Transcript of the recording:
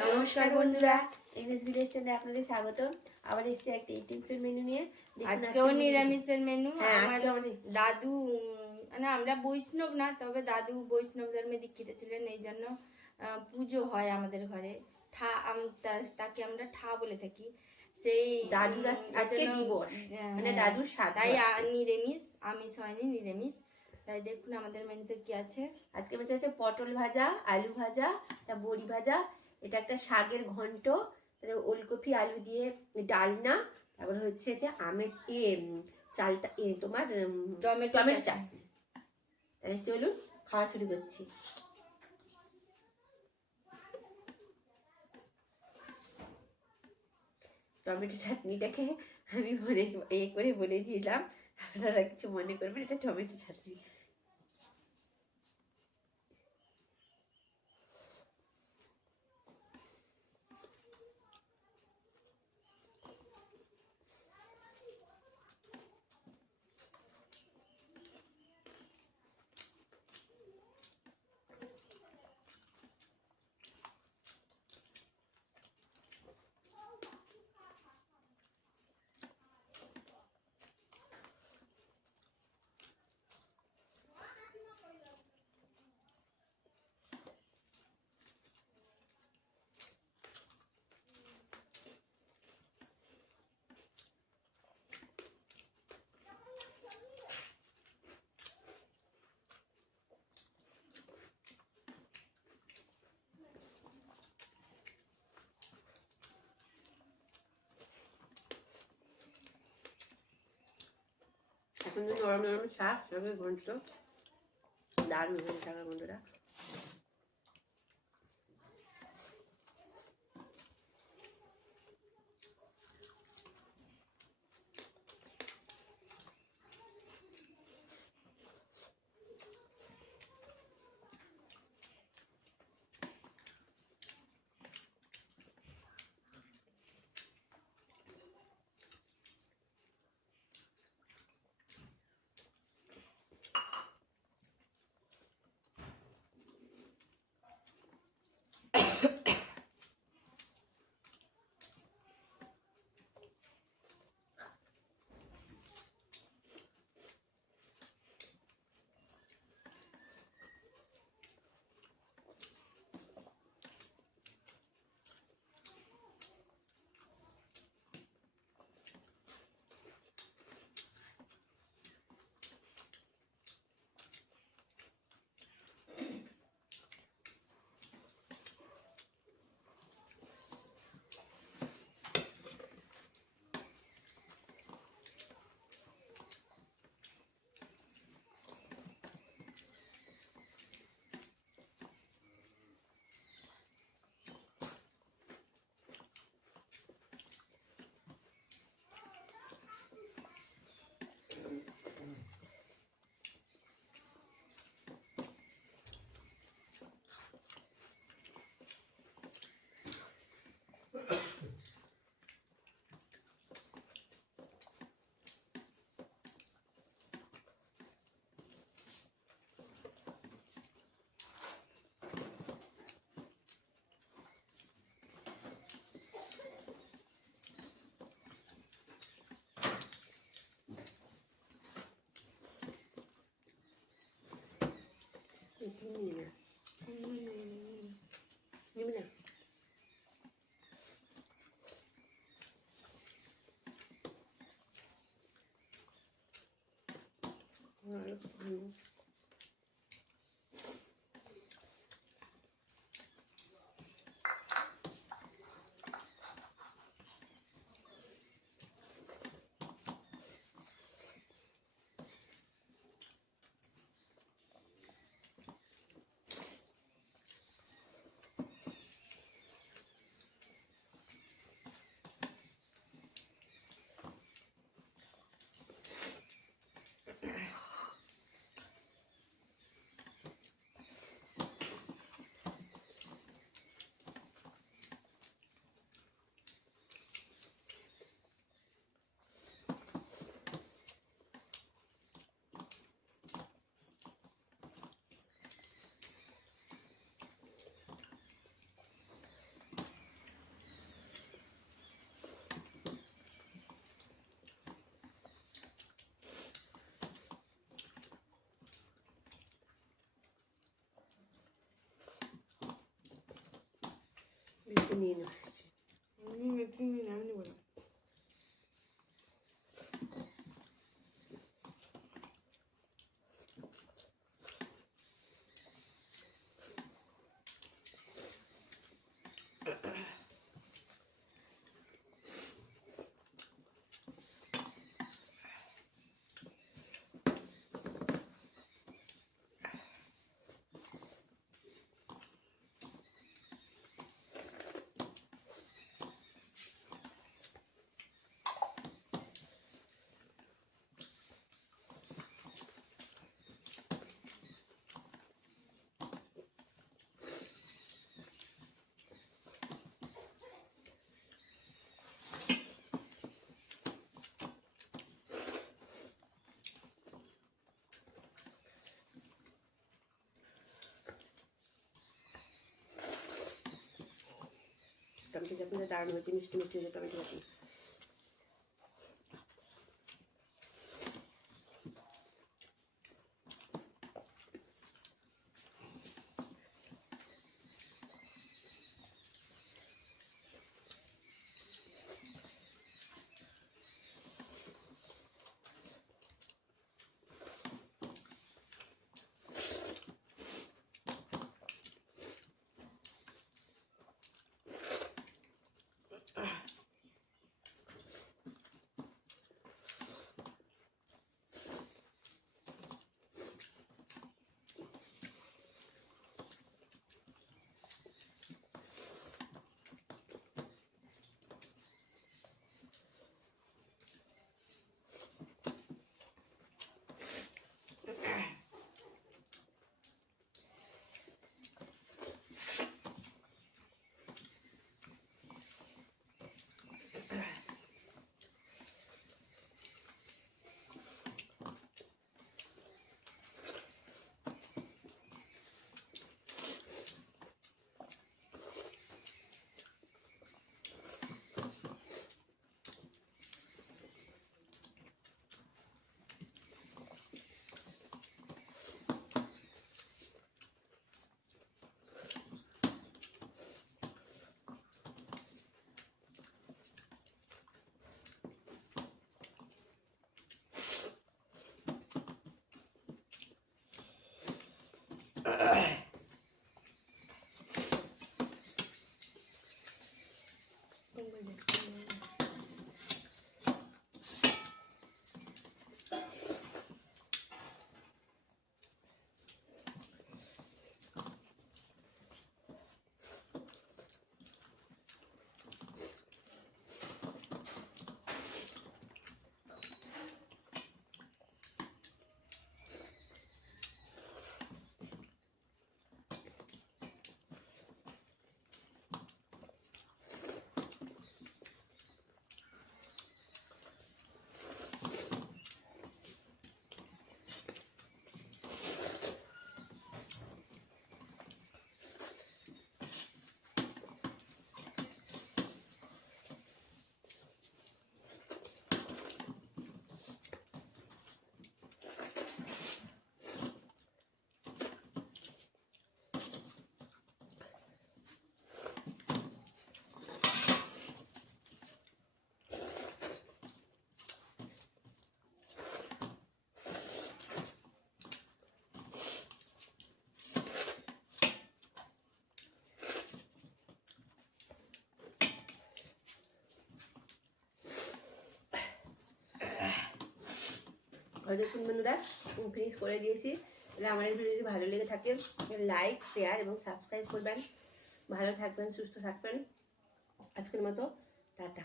নমস্কার বন্ধুরা, MS village চ্যানেলে আপনাদের স্বাগত। আবার এসেছি একটা ইটিংসের মেনু নিয়ে। আজকেও নিরামিষের মেনু। হ্যাঁ, আমার আজকে আমাদের দাদু মানে আমরা বৈষ্ণব না, তবে দাদু বৈষ্ণব ধর্মে দীক্ষিত ছিলেন, এই জন্য পুজো হয় আমাদের ঘরে। তাকে আমরা ঠা বলে থাকি। সেই দাদুর আজকে দিবস, মানে দাদুর শ্রাদ্ধ। তাই নিরামিষ, আমিষ হয়নি, নিরামিষ। তাই দেখুন আমাদের মেনুতে কি আছে। আজকে মেনুতে হচ্ছে পটল ভাজা, আলু ভাজা, একটা বড়ি ভাজা, এটা একটা শাকের ঘন্ট, তারপরে ওলকপি আলু দিয়ে ডালনা, তারপরে হচ্ছে যে আমের চালটা তোমার টমেটো চাটনি। তাহলে চলুন খাওয়া শুরু করছি। টমেটো চাটনিটাকে আমি করে বলে দিলাম, আপনারা কিছু মনে করবেন, এটা টমেটো চাটনি। এখন নরম নরম শাক, শাকের ঘন্ট, দারুণ হয়েছে শাকের ঘন্টটা। নিবি না? একটু নিয়ে নেবো। একটু নিয়ে নাম নেবো না। টমেটো চাটনিটা দারুণ হয়েছে, মিষ্টি মিষ্টি হয়েছে টমেটো চাটনি। দেখুন বন্ধুরা ফিনিশ করে দিয়েছি। তাহলে আমার এই ভিডিওটি ভালো লেগে থাকে লাইক শেয়ার এবং সাবস্ক্রাইব করবেন। ভালো থাকবেন, সুস্থ থাকবেন। আজকের মতো টাটা।